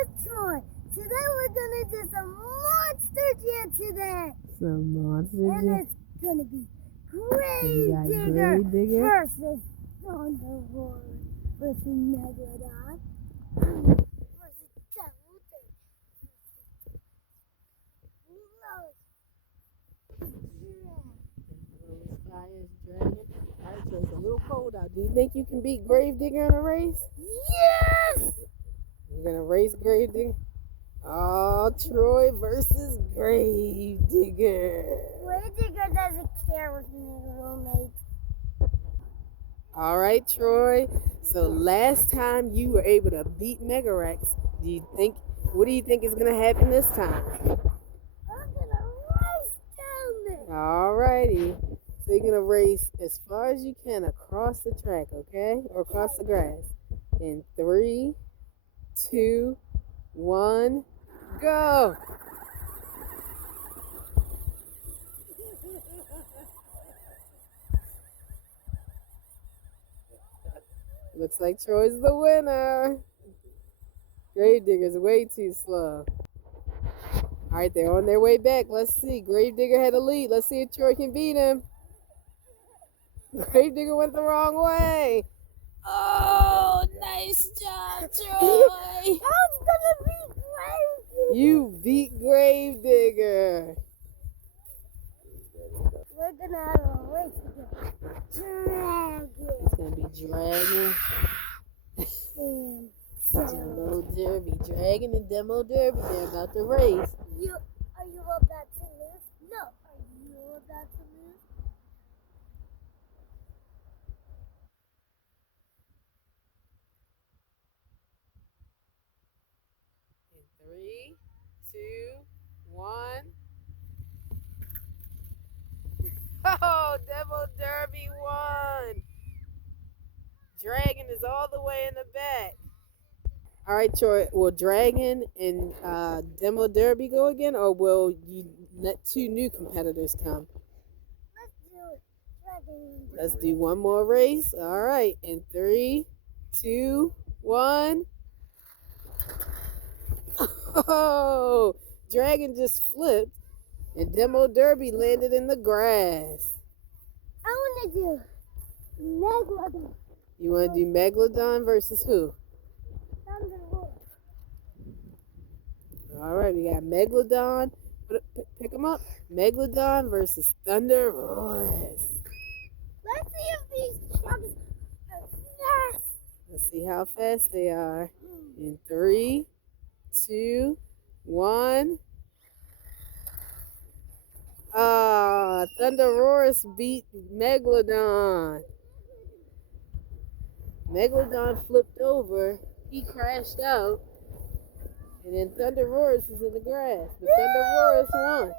is Troy. Today we're gonna do some monster jam today. Some monster jam. And it's gonna be Grave Digger Grave Digger versus Thunderbolt versus Megalodon versus Devil Digger Fire's dragon. Alright, so it's a little cold out. Do you think you can beat Grave Digger in a race? Yes! You're gonna race Grave Digger? Oh, Troy versus Grave Digger. Grave Digger doesn't care with his roommates. Alright, Troy. So last time you were able to beat Megarex. What do you think is gonna happen this time? I'm gonna race down there. Alrighty. So you're gonna race as far as you can across the track, okay? Or across the grass. In 3, 2, 1, go! Looks like Troy's the winner. Grave Digger's way too slow. Alright, they're on their way back. Let's see. Grave Digger had a lead. Let's see if Troy can beat him. Grave Digger went the wrong way. Oh, nice job, Troy. I was gonna beat Grave Digger. You beat Grave Digger. We're gonna have a race again. Dragon. It's gonna be Dragon. And Demo Derby. Dragon and Demo Derby. They're about to race. Are you about to lose? No. Are you about to lose? In 3, 2, 1. Oh, Demo Derby won. Dragon is all the way in the back. All right, Troy. Will Dragon and Demo Derby go again, or will you let 2 new competitors come? Let's do it. Dragon. Let's do one more race. All right. In 3, 2, 1. Oh, Dragon just flipped, and Demo Derby landed in the grass. I want to do Megalodon. You want to do Megalodon versus who? Thunderbolt. All right, we got Megalodon. Pick them up. Megalodon versus Thunderbolt. Let's see if these trucks are fast. Let's see how fast they are. In 3, 2, 1. Ah, Thunderbolt beat Megalodon. Megalodon flipped over. He crashed out. And then Thunderbolt is in the grass. But Thunderbolt won.